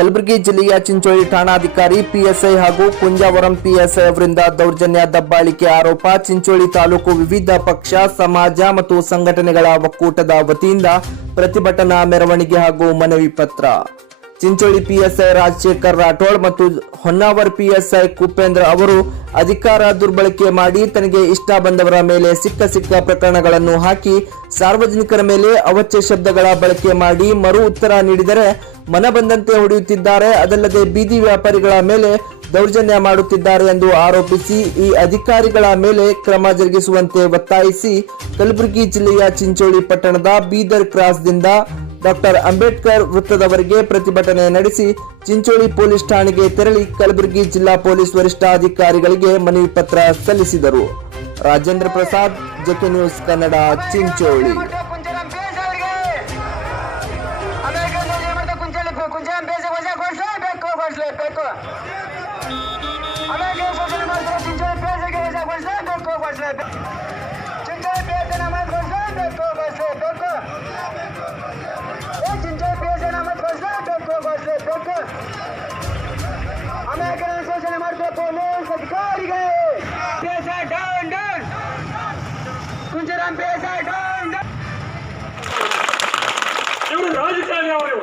ಕಲಬುರಗಿ ಜಿಲ್ಲೆಯ ಚಿಂಚೋಳಿ ಠಾಣಾಧಿಕಾರಿ ಪಿಎಸ್ಐ ಹಾಗೂ ಕುಂಜಾವರಂ ಪಿಎಸ್ಐ ಅವರಿಂದ ದೌರ್ಜನ್ಯ ದಬ್ಬಾಳಿಕೆ ಆರೋಪ. ಚಿಂಚೋಳಿ ತಾಲೂಕು ವಿವಿಧ ಪಕ್ಷ, ಸಮಾಜ ಮತ್ತು ಸಂಘಟನೆಗಳ ಒಕ್ಕೂಟದ ವತಿಯಿಂದ ಪ್ರತಿಭಟನಾ ಮೆರವಣಿಗೆ ಹಾಗೂ ಮನವಿ ಪತ್ರ. ಚಿಂಚೋಳಿ ಪಿಎಸ್ಐ ರಾಜಶೇಖರ್ ರಾಠೋಡ್ ಮತ್ತು ಹೊನ್ನಾವರ್ ಪಿಎಸ್ಐ ಕುಪೇಂದ್ರ ಅವರು ಅಧಿಕಾರ ದುರ್ಬಳಕೆ ಮಾಡಿ ತನಗೆ ಇಷ್ಟ ಬಂದವರ ಮೇಲೆ ಸಿಕ್ಕ ಪ್ರಕರಣಗಳನ್ನು ಹಾಕಿ ಸಾರ್ವಜನಿಕರ ಮೇಲೆ ಅವಾಚ್ಯ ಶಬ್ದಗಳ ಬಳಕೆ ಮಾಡಿ ಮರು ಉತ್ತರ ನೀಡಿದರೆ ಮನ ಬಂದಂತೆ ಹೊಡೆಯುತ್ತಿದ್ದಾರೆ. ಅದಲ್ಲದೆ ಬೀದಿ ವ್ಯಾಪಾರಿಗಳ ಮೇಲೆ ದೌರ್ಜನ್ಯ ಮಾಡುತ್ತಿದ್ದಾರೆ ಎಂದು ಆರೋಪಿಸಿ ಈ ಅಧಿಕಾರಿಗಳ ಮೇಲೆ ಕ್ರಮ ಜರುಗಿಸುವಂತೆ ಒತ್ತಾಯಿಸಿ ಕಲಬುರಗಿ ಜಿಲ್ಲೆಯ ಚಿಂಚೋಳಿ ಪಟ್ಟಣದ ಬೀದರ್ ಕ್ರಾಸ್ದಿಂದ ಡಾಕ್ಟರ್ ಅಂಬೇಡ್ಕರ್ ವೃತ್ತದವರೆಗೆ ಪ್ರತಿಭಟನೆ ನಡೆಸಿ ಚಿಂಚೋಳಿ ಪೊಲೀಸ್ ಠಾಣೆಗೆ ತೆರಳಿ ಕಲಬುರಗಿ ಜಿಲ್ಲಾ ಪೊಲೀಸ್ ವರಿಷ್ಠಾಧಿಕಾರಿಗಳಿಗೆ ಮನವಿ ಪತ್ರ ಸಲ್ಲಿಸಿದರು. Rajendra Prasad, JK news Kannada, Chincholi. ಇವರು ರಾಜಕಾರಣಿ ಅವರು,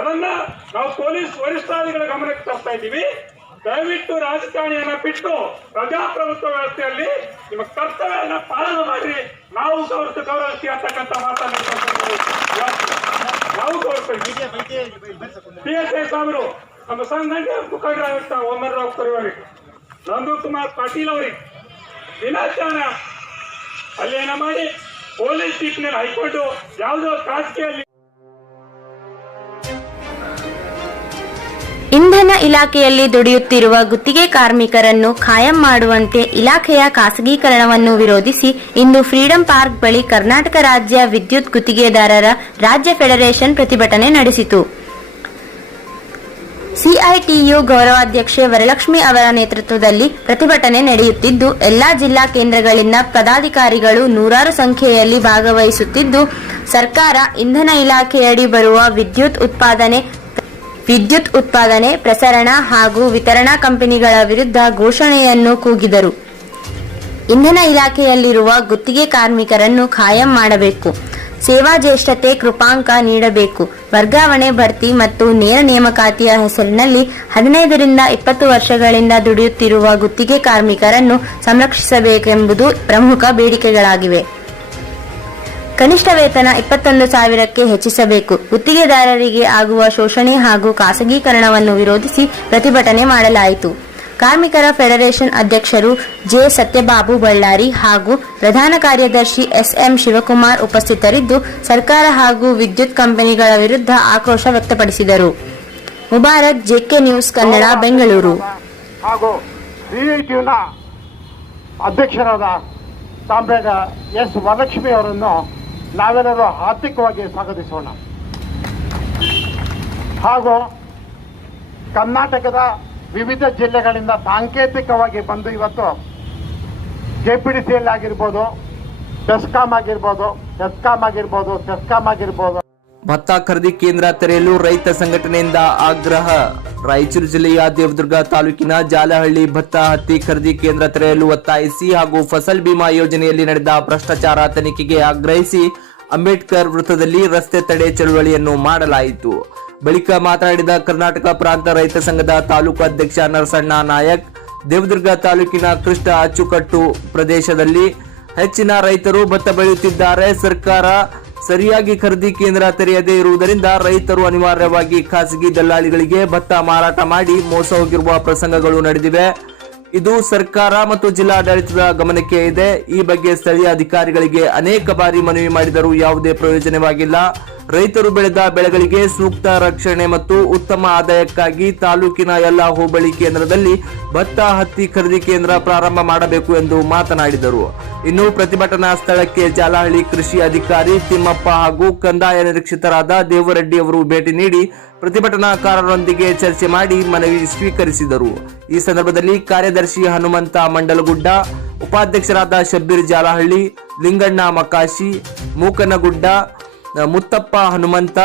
ಅದನ್ನ ನಾವು ಪೊಲೀಸ್ ವರಿಷ್ಠಾಧಿಗಳ ಗಮನಕ್ಕೆ ತರ್ತಾ ಇದ್ದೀವಿ. ದಯವಿಟ್ಟು ರಾಜಕಾರಣಿಯನ್ನ ಬಿಟ್ಟು ಪ್ರಜಾಪ್ರಭುತ್ವ ವ್ಯವಸ್ಥೆಯಲ್ಲಿ ನಿಮ್ಮ ಕರ್ತವ್ಯವನ್ನು ಪಾಲನೆ ಮಾಡಿ. ನಾವು ಗೌರವಿಸ್ತೀವಿ ಅಂತಕ್ಕಂಥ ಮಾತನ್ನು ನಾವು ಗೌರವಿಸ್ತೀವಿ. PSI ಸಾಹೇಬರು ನಮ್ಮ ಸಂಘಟನೆ ಮುಖಂಡರಾಗಿರ್ತ ಓಮರ್ರಾವ್ ಕರಿವಾರಿ, ನಂದು ಕುಮಾರ್ ಪಾಟೀಲ್ ಅವರಿಗೆ ವಿನಾಶನ ಅಲ್ಲೇನ ಮಾಡಿ ಪೊಲೀಸ್ ಜೀಪ್ನಲ್ಲಿ ಹಾಕೊಂಡು ಯಾವುದೋ ಖಾಸಗಿಯಲ್ಲಿ. ಇಂಧನ ಇಲಾಖೆಯಲ್ಲಿ ದುಡಿಯುತ್ತಿರುವ ಗುತ್ತಿಗೆ ಕಾರ್ಮಿಕರನ್ನು ಖಾಯಂ ಮಾಡುವಂತೆ ಇಲಾಖೆಯ ಖಾಸಗೀಕರಣವನ್ನು ವಿರೋಧಿಸಿ ಇಂದು ಫ್ರೀಡಂ ಪಾರ್ಕ್ ಬಳಿ ಕರ್ನಾಟಕ ರಾಜ್ಯ ವಿದ್ಯುತ್ ಗುತ್ತಿಗೆದಾರರ ರಾಜ್ಯ ಫೆಡರೇಷನ್ ಪ್ರತಿಭಟನೆ ನಡೆಸಿತು. ಸಿಐಟಿಯು ಗೌರವಾಧ್ಯಕ್ಷೆ ವರಲಕ್ಷ್ಮಿ ಅವರ ನೇತೃತ್ವದಲ್ಲಿ ಪ್ರತಿಭಟನೆ ನಡೆಯುತ್ತಿದ್ದು, ಎಲ್ಲಾ ಜಿಲ್ಲಾ ಕೇಂದ್ರಗಳಿಂದ ಪದಾಧಿಕಾರಿಗಳು ನೂರಾರು ಸಂಖ್ಯೆಯಲ್ಲಿ ಭಾಗವಹಿಸುತ್ತಿದ್ದು, ಸರ್ಕಾರ ಇಂಧನ ಇಲಾಖೆಯಡಿ ಬರುವ ವಿದ್ಯುತ್ ಉತ್ಪಾದನೆ, ಪ್ರಸರಣ ಹಾಗೂ ವಿತರಣಾ ಕಂಪನಿಗಳ ವಿರುದ್ಧ ಘೋಷಣೆಯನ್ನು ಕೂಗಿದರು. ಇಂಧನ ಇಲಾಖೆಯಲ್ಲಿರುವ ಗುತ್ತಿಗೆ ಕಾರ್ಮಿಕರನ್ನು ಖಾಯಂ ಮಾಡಬೇಕು, ಸೇವಾ ಜ್ಯೇಷ್ಠತೆ ಕೃಪಾಂಕ ನೀಡಬೇಕು, ವರ್ಗಾವಣೆ, ಬಡ್ತಿ ಮತ್ತು ನೇರ ನೇಮಕಾತಿಯ ಹೆಸರಿನಲ್ಲಿ 15 ರಿಂದ 20 ವರ್ಷಗಳಿಂದ ದುಡಿಯುತ್ತಿರುವ ಗುತ್ತಿಗೆ ಕಾರ್ಮಿಕರನ್ನು ಸಂರಕ್ಷಿಸಬೇಕೆಂಬುದು ಪ್ರಮುಖ ಬೇಡಿಕೆಗಳಾಗಿವೆ. ಕನಿಷ್ಠ ವೇತನ 21,000ಕ್ಕೆ ಹೆಚ್ಚಿಸಬೇಕು. ಗುತ್ತಿಗೆದಾರರಿಗೆ ಆಗುವ ಶೋಷಣೆ ಹಾಗೂ ಖಾಸಗೀಕರಣವನ್ನು ವಿರೋಧಿಸಿ ಪ್ರತಿಭಟನೆ ಮಾಡಲಾಯಿತು. ಕಾರ್ಮಿಕರ ಫೆಡರೇಷನ್ ಅಧ್ಯಕ್ಷರು ಜೆ ಸತ್ಯಬಾಬು ಬಳ್ಳಾರಿ ಹಾಗೂ ಪ್ರಧಾನ ಕಾರ್ಯದರ್ಶಿ SM ಶಿವಕುಮಾರ್ ಉಪಸ್ಥಿತರಿದ್ದು, ಸರ್ಕಾರ ಹಾಗೂ ವಿದ್ಯುತ್ ಕಂಪನಿಗಳ ವಿರುದ್ಧ ಆಕ್ರೋಶ ವ್ಯಕ್ತಪಡಿಸಿದರು. Mubarak, JK news Kannada, Bengaluru. ಹಾಗೂ ಸಿಐಟಿಯುನ ಅಧ್ಯಕ್ಷರಾದ ಕಾಮ್ರೇಡ್ S ವರಲಕ್ಷ್ಮಿ ಅವರನ್ನು ನಾವೆಲ್ಲರೂ ಆರ್ಥಿಕವಾಗಿ ಸ್ವಾಗತಿಸೋಣ. ಹಾಗೂ ಕರ್ನಾಟಕದ ವಿವಿಧ ಜಿಲ್ಲೆಗಳಿಂದ ಸಾಂಕೇತಿಕವಾಗಿ ಬಂದು ಇವತ್ತು JPDCL ಆಗಿರ್ಬೋದು, ಬೆಸ್ಕಾಂ ಆಗಿರ್ಬೋದು, ಹೆಸ್ಕಾಂ ಆಗಿರ್ಬೋದು, ಸೆಸ್ಕಾಂ ಆಗಿರ್ಬೋದು. ಭತ್ತ ಖರೀದಿ ಕೇಂದ್ರ ತೆರೆಯಲು ರೈತ ಸಂಘಟನೆಯಿಂದ ಆಗ್ರಹ. ರಾಯಚೂರು ಜಿಲ್ಲೆಯ ದೇವದುರ್ಗ ತಾಲೂಕಿನ ಜಾಲಹಳ್ಳಿ ಭತ್ತ ಹತ್ತಿ ಖರೀದಿ ಕೇಂದ್ರ ತೆರೆಯಲು ಒತ್ತಾಯಿಸಿ ಹಾಗೂ ಫಸಲ್ ಬಿಮಾ ಯೋಜನೆಯಲ್ಲಿ ನಡೆದ ಭ್ರಷ್ಟಾಚಾರ ತನಿಖೆಗೆ ಆಗ್ರಹಿಸಿ ಅಂಬೇಡ್ಕರ್ ವೃತ್ತದಲ್ಲಿ ರಸ್ತೆ ತಡೆ ಚಳುವಳಿಯನ್ನು ಮಾಡಲಾಯಿತು. ಬಳಿಕ ಮಾತನಾಡಿದ ಕರ್ನಾಟಕ ಪ್ರಾಂತ ರೈತ ಸಂಘದ ತಾಲೂಕು ಅಧ್ಯಕ್ಷ ನರಸಣ್ಣ ನಾಯಕ್, ದೇವದುರ್ಗ ತಾಲೂಕಿನ ಕೃಷ್ಣ ಅಚ್ಚುಕಟ್ಟು ಪ್ರದೇಶದಲ್ಲಿ ಹೆಚ್ಚಿನ ರೈತರು ಭತ್ತ ಬೆಳೆಯುತ್ತಿದ್ದಾರೆ. ಸರ್ಕಾರ ಸರಿಯಾಗಿ ಖರೀದಿ ಕೇಂದ್ರ ತೆರೆಯದೇ ಇರುವುದರಿಂದ ರೈತರು ಅನಿವಾರ್ಯವಾಗಿ ಖಾಸಗಿ ದಲ್ಲಾಳಿಗಳಿಗೆ ಭತ್ತ ಮಾರಾಟ ಮಾಡಿ ಮೋಸ ಹೋಗಿರುವ ಪ್ರಸಂಗಗಳು ನಡೆದಿವೆ. ಇದು ಸರ್ಕಾರ ಮತ್ತು ಜಿಲ್ಲಾಡಳಿತದ ಗಮನಕ್ಕೆ ಇದೆ. ಈ ಬಗ್ಗೆ ಸ್ಥಳೀಯ ಅಧಿಕಾರಿಗಳಿಗೆ ಅನೇಕ ಬಾರಿ ಮನವಿ ಮಾಡಿದರೂ ಯಾವುದೇ ಪ್ರಯೋಜನವಾಗಿಲ್ಲ. ರೈತರು ಬೆಳೆದ ಬೆಳೆಗಳಿಗೆ ಸೂಕ್ತ ರಕ್ಷಣೆ ಮತ್ತು ಉತ್ತಮ ಆದಾಯಕ್ಕಾಗಿ ತಾಲೂಕಿನ ಎಲ್ಲ ಹೋಬಳಿ ಕೇಂದ್ರದಲ್ಲಿ ಭತ್ತ ಹತ್ತಿ ಖರೀದಿ ಕೇಂದ್ರ ಪ್ರಾರಂಭ ಮಾಡಬೇಕು ಎಂದು ಮಾತನಾಡಿದರು. ಇನ್ನು ಪ್ರತಿಭಟನಾ ಸ್ಥಳಕ್ಕೆ ಜಾಲಹಳ್ಳಿ ಕೃಷಿ ಅಧಿಕಾರಿ ತಿಮ್ಮಪ್ಪ ಹಾಗೂ ಕಂದಾಯ ನಿರೀಕ್ಷಕರಾದ ದೇವರೆಡ್ಡಿ ಅವರು ಭೇಟಿ ನೀಡಿ ಪ್ರತಿಭಟನಾಕಾರರೊಂದಿಗೆ ಚರ್ಚೆ ಮಾಡಿ ಮನವಿ ಸ್ವೀಕರಿಸಿದರು. ಈ ಸಂದರ್ಭದಲ್ಲಿ ಕಾರ್ಯದರ್ಶಿ ಹನುಮಂತ ಮಂಡಲಗುಡ್ಡ, ಉಪಾಧ್ಯಕ್ಷರಾದ ಶಬ್ಬೀರ್ ಜಾಲಹಳ್ಳಿ, ಲಿಂಗಣ್ಣ ಮಕಾಶಿ, ಮೂಕನಗುಡ್ಡ, ಮುತ್ತಪ್ಪ ಹನುಮಂತ,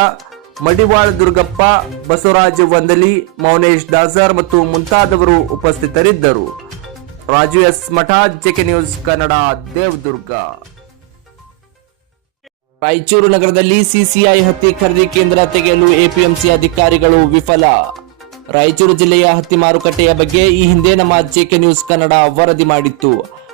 ಮಡಿವಾಳ ದುರ್ಗಪ್ಪ, ಬಸವರಾಜ ವಂದಲಿ, ಮೌನೇಶ್ ದಾಸರ್ ಮತ್ತು ಮುಂತಾದವರು ಉಪಸ್ಥಿತರಿದ್ದರು. ರಾಜು ಎಸ್ ಮಠ, ಜೆಕೆ ನ್ಯೂಸ್ ಕನ್ನಡ, ದೇವದುರ್ಗ. ರಾಯಚೂರು ನಗರದಲ್ಲಿ ಸಿಸಿಐ ಹತ್ತಿ ಖರೀದಿ ಕೇಂದ್ರ ತೆಗೆಯಲು ಎಪಿಎಂಸಿ ಅಧಿಕಾರಿಗಳು ವಿಫಲ. ರಾಯಚೂರು ಜಿಲ್ಲೆಯ ಹತ್ತಿ ಮಾರುಕಟ್ಟೆಯ ಬಗ್ಗೆ ಈ ಹಿಂದೆ ನಮ್ಮ ಜೆಕೆ ನ್ಯೂಸ್ ಕನ್ನಡ ವರದಿ ಮಾಡಿತ್ತು.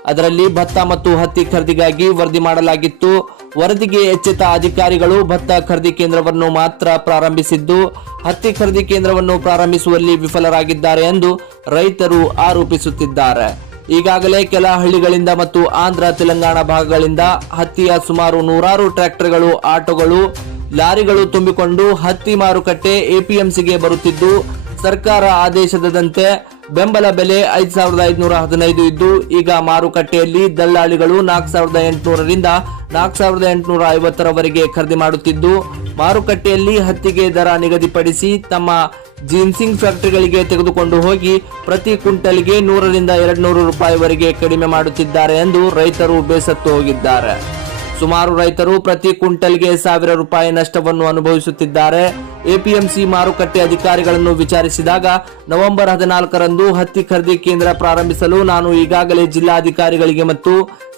ಅದರಲ್ಲಿ ಭತ್ತ ಮತ್ತು ಹತ್ತಿ ಖರೀದಿಗಾಗಿ ವರದಿ ಮಾಡಲಾಗಿತ್ತು. ವರದಿಗೆ ಎಚ್ಚೆತ್ತ ಅಧಿಕಾರಿಗಳು ಭತ್ತ ಖರೀದಿ ಕೇಂದ್ರವನ್ನು ಮಾತ್ರ ಪ್ರಾರಂಭಿಸಿದ್ದು, ಹತ್ತಿ ಖರೀದಿ ಕೇಂದ್ರವನ್ನು ಪ್ರಾರಂಭಿಸುವಲ್ಲಿ ವಿಫಲರಾಗಿದ್ದಾರೆ ಎಂದು ರೈತರು ಆರೋಪಿಸುತ್ತಿದ್ದಾರೆ. ಈಗಾಗಲೇ ಕೆಲ ಹಳ್ಳಿಗಳಿಂದ ಮತ್ತು ಆಂಧ್ರ ತೆಲಂಗಾಣ ಭಾಗಗಳಿಂದ ಹತ್ತಿಯ ಸುಮಾರು 100 ಟ್ರ್ಯಾಕ್ಟರ್ಗಳು, ಆಟೋಗಳು, ಲಾರಿಗಳು ತುಂಬಿಕೊಂಡು ಹತ್ತಿ ಮಾರುಕಟ್ಟೆ ಎಪಿಎಂಸಿಗೆ ಬರುತ್ತಿದ್ದು, ಸರ್ಕಾರ ಆದೇಶದಂತೆ ಬೆಂಬಲ ಬೆಲೆ 5,515 ಇದ್ದು, ಈಗ ಮಾರುಕಟ್ಟೆಯಲ್ಲಿ ದಲ್ಲಾಳಿಗಳು 4,800 ರಿಂದ 4,850 ರವರೆಗೆ ಖರೀದಿ ಮಾಡುತ್ತಿದ್ದು, ಮಾರುಕಟ್ಟೆಯಲ್ಲಿ ಹತ್ತಿಗೆ ದರ ನಿಗದಿಪಡಿಸಿ ತಮ್ಮ ಜಿನ್ಸಿಂಗ್ ಫ್ಯಾಕ್ಟರಿಗಳಿಗೆ ತೆಗೆದುಕೊಂಡು ಹೋಗಿ ಪ್ರತಿ ಕ್ವಿಂಟಲ್ಗೆ 100 ರಿಂದ 200 ರೂಪಾಯಿವರೆಗೆ ಕಡಿಮೆ ಮಾಡುತ್ತಿದ್ದಾರೆ ಎಂದು ರೈತರು ಬೇಸತ್ತು ಹೋಗಿದ್ದಾರೆ. ಸುಮಾರು ರೈತರು ಪ್ರತಿ ಕ್ವಿಂಟಲ್ಗೆ 1,000 ರೂಪಾಯಿ ನಷ್ಟವನ್ನು ಅನುಭವಿಸುತ್ತಿದ್ದಾರೆ. ಎಪಿಎಂಸಿ ಮಾರುಕಟ್ಟೆ ಅಧಿಕಾರಿಗಳನ್ನು ವಿಚಾರಿಸಿದಾಗ ನವೆಂಬರ್ 14ರಂದು ಹತ್ತಿ ಖರೀದಿ ಕೇಂದ್ರ ಪ್ರಾರಂಭಿಸಲು ನಾನು ಈಗಾಗಲೇ ಜಿಲ್ಲಾಧಿಕಾರಿಗಳಿಗೆ ಮತ್ತು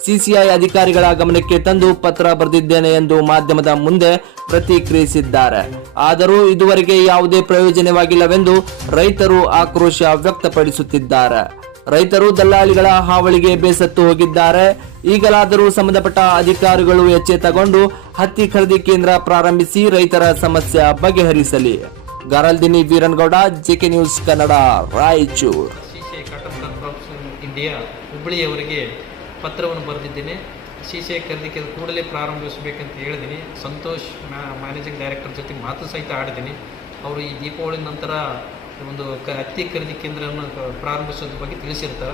ಸಿಸಿಐ ಅಧಿಕಾರಿಗಳ ಗಮನಕ್ಕೆ ತಂದು ಪತ್ರ ಬರೆದಿದ್ದೇನೆ ಎಂದು ಮಾಧ್ಯಮದ ಮುಂದೆ ಪ್ರತಿಕ್ರಿಯಿಸಿದ್ದಾರೆ. ಆದರೂ ಇದುವರೆಗೆ ಯಾವುದೇ ಪ್ರಯೋಜನವಾಗಿಲ್ಲವೆಂದು ರೈತರು ಆಕ್ರೋಶ ವ್ಯಕ್ತಪಡಿಸುತ್ತಿದ್ದಾರೆ. ರೈತರು ದಲ್ಲಾಳಿಗಳ ಹಾವಳಿಗೆ ಬೇಸತ್ತು ಹೋಗಿದ್ದಾರೆ. ಈಗಲಾದರೂ ಸಂಬಂಧಪಟ್ಟ ಅಧಿಕಾರಿಗಳು ಎಚ್ಚೆತ್ತುಕೊಂಡು ಹತ್ತಿ ಖರೀದಿ ಕೇಂದ್ರ ಪ್ರಾರಂಭಿಸಿ ರೈತರ ಸಮಸ್ಯೆ ಬಗೆಹರಿಸಲಿ. Garaldinni Veeranagouda, JK news Kannada, Raichur. CCI cotton corporation India ಹುಬ್ಬಳ್ಳಿಯವರಿಗೆ ಪತ್ರವನ್ನು ಬರೆದಿದ್ದೇನೆ. ಸಿಸಿಐ ಖರೀದಿ ಕೇಂದ್ರ ಕೂಡಲೇ ಪ್ರಾರಂಭಿಸಬೇಕಂತ ಹೇಳಿದ್ದೀನಿ. ಸಂತೋಷ್ ಮ್ಯಾನೇಜಿಂಗ್ ಡೈರೆಕ್ಟರ್ ಜೊತೆ ಮಾತು ಸಹಿತ ಆಡಿದ್ದೀನಿ. ಅವರು ಈ ದೀಪಾವಳಿ ನಂತರ ಒಂದು ಹತ್ತಿ ಖರೀದಿ ಕೇಂದ್ರವನ್ನು ಪ್ರಾರಂಭಿಸೋದ್ರ ಬಗ್ಗೆ ತಿಳಿಸಿರ್ತಾರೆ.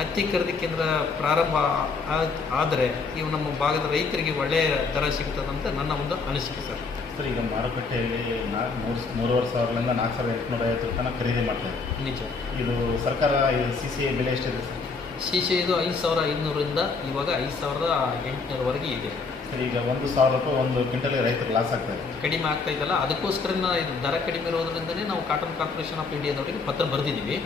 ಹತ್ತಿ ಖರೀದಿ ಕೇಂದ್ರ ಪ್ರಾರಂಭ ಆದರೆ ಇವು ನಮ್ಮ ಭಾಗದ ರೈತರಿಗೆ ಒಳ್ಳೆಯ ದರ ಸಿಗ್ತದಂತ ನನ್ನ ಒಂದು ಅನಿಸಿಕೆ ಸರ್. ಈಗ ಮಾರುಕಟ್ಟೆಯಲ್ಲಿ 3,500ರಿಂದ 4,850 ತನಕ ಖರೀದಿ ಮಾಡ್ತಾರೆ. ನಿಜ. ಇದು ಸರ್ಕಾರ ಸಿಸಿಐ ಬೆಲೆ ಎಷ್ಟಿದೆ ಸರ್? ಸಿಸಿಐ ಇದು 5,500ರಿಂದ ಇವಾಗ 5,800ವರೆಗೆ ಇದೆ ಸರ್. ಈಗ 1,000 ರೂಪಾಯಿ ಒಂದು ಕ್ವಿಂಟಲ್ಗೆ ರೈತರಿಗೆ ಲಾಸ್ ಆಗ್ತಾ ಇದೆ, ಕಡಿಮೆ ಆಗ್ತಾ ಇದೆಯಲ್ಲ. ಅದಕ್ಕೋಸ್ಕರ ಇದು ದರ ಕಡಿಮೆ ಇರೋದ್ರಿಂದಲೇ ನಾವು ಕಾಟನ್ ಕಾರ್ಪೊರೇಷನ್ ಆಫ್ ಇಂಡಿಯಾದವರಿಗೆ ಪತ್ರ ಬರೆದಿದ್ದೀವಿ.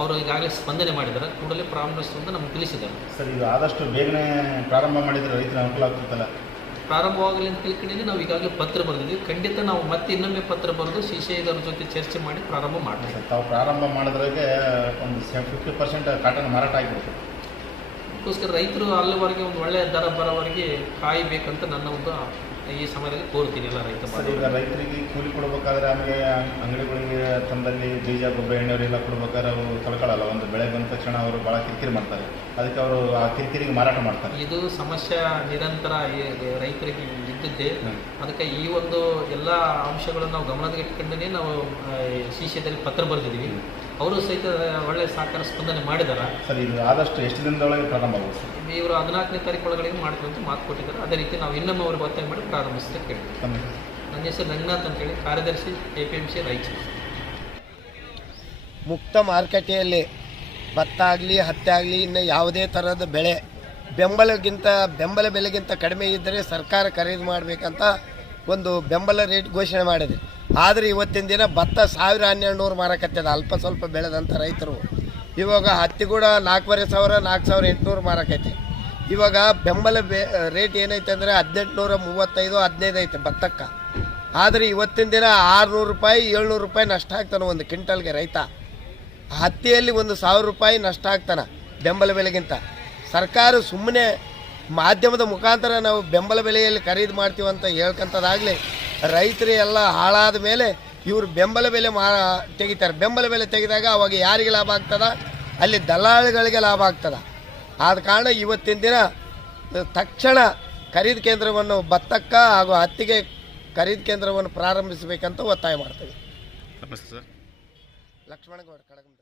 ಅವರು ಈಗಾಗಲೇ ಸ್ಪಂದನೆ ಮಾಡಿದ್ದಾರೆ. ಕೂಡಲೇ ಪ್ರಾರಂಭಿಸುವಂತ ನಮ್ಗೆ ತಿಳಿಸಿದ್ದಾರೆ ಸರ್. ಇದು ಆದಷ್ಟು ಬೇಗನೆ ಪ್ರಾರಂಭ ಮಾಡಿದರೆ ರೈತರ ಅನುಕೂಲ ಆಗ್ತಿತ್ತಲ್ಲ. ಪ್ರಾರಂಭವಾಗಲಿ ಅಂತ ತಿಳ್ಕೊಂಡಿದ್ದು ನಾವು ಈಗಾಗಲೇ ಪತ್ರ ಬರೆದಿದ್ದೀವಿ. ಖಂಡಿತ ನಾವು ಮತ್ತೆ ಇನ್ನೊಮ್ಮೆ ಪತ್ರ ಬರೆದು ಸಿಸಿಐದವ್ರ ಜೊತೆ ಚರ್ಚೆ ಮಾಡಿ ಪ್ರಾರಂಭ ಮಾಡ್ತೀವಿ ಸರ್. ತಾವು ಪ್ರಾರಂಭ ಮಾಡಿದ್ರಾಗೆ ಒಂದು 50% ಕಾಟನ್ ಮಾರಾಟ ಆಗಿಬಿಡುತ್ತೆ. ಅದಕ್ಕೋಸ್ಕರ ರೈತರು ಅಲ್ಲಿವರೆಗೆ ಒಂದು ಒಳ್ಳೆಯ ದರ ಬರೋವರೆಗೆ ಕಾಯಬೇಕಂತ ನನ್ನ ಒಂದು ಈ ಸಮಯದಲ್ಲಿ ಕೋರ್ತೀನಿ ಎಲ್ಲ ರೈತ. ಸರ್, ಈಗ ರೈತರಿಗೆ ಕೂಲಿ ಕೊಡಬೇಕಾದ್ರೆ ಆಮೇಲೆ ಅಂಗಡಿಗಳಿಗೆ ತಂದಲ್ಲಿ ಬೀಜ ಗೊಬ್ಬರ ಎಣ್ಣೆಯವರೆಲ್ಲ ಕೊಡ್ಬೇಕಾದ್ರೆ ಅವರು ತಡ್ಕೊಳ್ಳಲ್ಲ. ಒಂದು ಬೆಳೆ ಬಂದ ತಕ್ಷಣ ಅವರು ಭಾಳ ಕಿರಿಕಿರಿ ಮಾಡ್ತಾರೆ. ಅದಕ್ಕೆ ಅವರು ಆ ಕಿರಿಕಿರಿಗೆ ಮಾರಾಟ ಮಾಡ್ತಾರೆ. ಇದು ಸಮಸ್ಯೆ ನಿರಂತರ ರೈತರಿಗೆ ಇದ್ದಿದ್ದೆ. ಅದಕ್ಕೆ ಈ ಒಂದು ಎಲ್ಲ ಅಂಶಗಳನ್ನು ನಾವು ಗಮನದಲ್ಲಿಟ್ಕೊಂಡೇ ನಾವು ಸಿಸಿಐದಲ್ಲಿ ಪತ್ರ ಬರೆದಿದ್ದೀವಿ. ಅವರು ಸಹಿತ ಒಳ್ಳೆಯ ಸಹಕಾರ ಸ್ಪಂದನೆ ಮಾಡಿದ್ದಾರೆ. ಸರ್, ಇದು ಆದಷ್ಟು ಎಷ್ಟು ದಿನದೊಳಗೆ ಪ್ರಾರಂಭ ಆಗುತ್ತೆ ಸರ್? ಇವರು 14ನೇ ತಾರೀಕು ಒಳಗಡೆ ಮಾಡ್ತೀವಿ ಅಂತ ಮಾತು ಕೊಟ್ಟಿದ್ದಾರೆ. ಅದೇ ರೀತಿ ನಾವು ಇನ್ನೊಮ್ಮೆ ಅವ್ರಿಗೆ ಒತ್ತಾಯ ಮಾಡಿ ಪ್ರಾರಂಭಿಸಿದ ಕೇಳ್ತೀವಿ. ನನ್ನ ಹೆಸರು ರಂಗನಾಥ್ ಅಂತೇಳಿ, ಕಾರ್ಯದರ್ಶಿ ಎಪಿಎಂಸಿ ರಾಯಚೂರು. ಮುಕ್ತ ಮಾರುಕಟ್ಟೆಯಲ್ಲಿ ಭತ್ತ ಆಗಲಿ ಹತ್ತಿ ಆಗಲಿ ಇನ್ನು ಯಾವುದೇ ಥರದ ಬೆಳೆ ಬೆಂಬಲ ಬೆಲೆಗಿಂತ ಕಡಿಮೆ ಇದ್ದರೆ ಸರ್ಕಾರ ಖರೀದಿ ಮಾಡಬೇಕಂತ ಒಂದು ಬೆಂಬಲ ರೇಟ್ ಘೋಷಣೆ ಮಾಡಿದೆ. ಆದರೆ ಇವತ್ತಿನ ದಿನ ಭತ್ತ 1,000-1,200 ಮಾರಕತ್ತದ ಅಲ್ಪ ಸ್ವಲ್ಪ ಬೆಳೆದಂಥ ರೈತರು. ಇವಾಗ ಹತ್ತಿ ಕೂಡ 4,500 4,800 ಮಾರಕೈತೆ. ಇವಾಗ ಬೆಂಬಲ ರೇಟ್ ಏನೈತೆ ಅಂದರೆ 1,835-15 ಐತೆ ಭತ್ತಕ್ಕೆ. ಆದರೆ ಇವತ್ತಿನ ದಿನ 600 ರೂಪಾಯಿ 700 ರೂಪಾಯಿ ನಷ್ಟ ಆಗ್ತಾನೆ ಒಂದು ಕ್ವಿಂಟಲ್ಗೆ ರೈತ. ಹತ್ತಿಯಲ್ಲಿ ಒಂದು 1,000 ರೂಪಾಯಿ ನಷ್ಟ ಆಗ್ತಾನೆ ಬೆಂಬಲ ಬೆಲೆಗಿಂತ. ಸರ್ಕಾರ ಸುಮ್ಮನೆ ಮಾಧ್ಯಮದ ಮುಖಾಂತರ ನಾವು ಬೆಂಬಲ ಬೆಲೆಯಲ್ಲಿ ಖರೀದಿ ಮಾಡ್ತೀವಿ ಅಂತ ಹೇಳ್ಕೊಂಥದ್ದಾಗಲಿ, ರೈತರು ಎಲ್ಲ ಹಾಳಾದ ಮೇಲೆ ಇವರು ಬೆಂಬಲ ಬೆಲೆ ತೆಗಿತಾರೆ. ಬೆಂಬಲ ಬೆಲೆ ತೆಗೆದಾಗ ಅವಾಗ ಯಾರಿಗೆ ಲಾಭ ಆಗ್ತದ? ಅಲ್ಲಿ ದಲ್ಲಾಳಿಗಳಿಗೆ ಲಾಭ ಆಗ್ತದ. ಆದ ಕಾರಣ ಇವತ್ತಿನ ದಿನ ತಕ್ಷಣ ಖರೀದಿ ಕೇಂದ್ರವನ್ನು ಭತ್ತಕ್ಕೆ ಹಾಗೂ ಹತ್ತಿಗೆ ಖರೀದಿ ಕೇಂದ್ರವನ್ನು ಪ್ರಾರಂಭಿಸಬೇಕಂತ ಒತ್ತಾಯ ಮಾಡ್ತೀವಿ. ಸರ್, ಲಕ್ಷ್ಮಣಗೌಡ ಕಡಗಂಬ.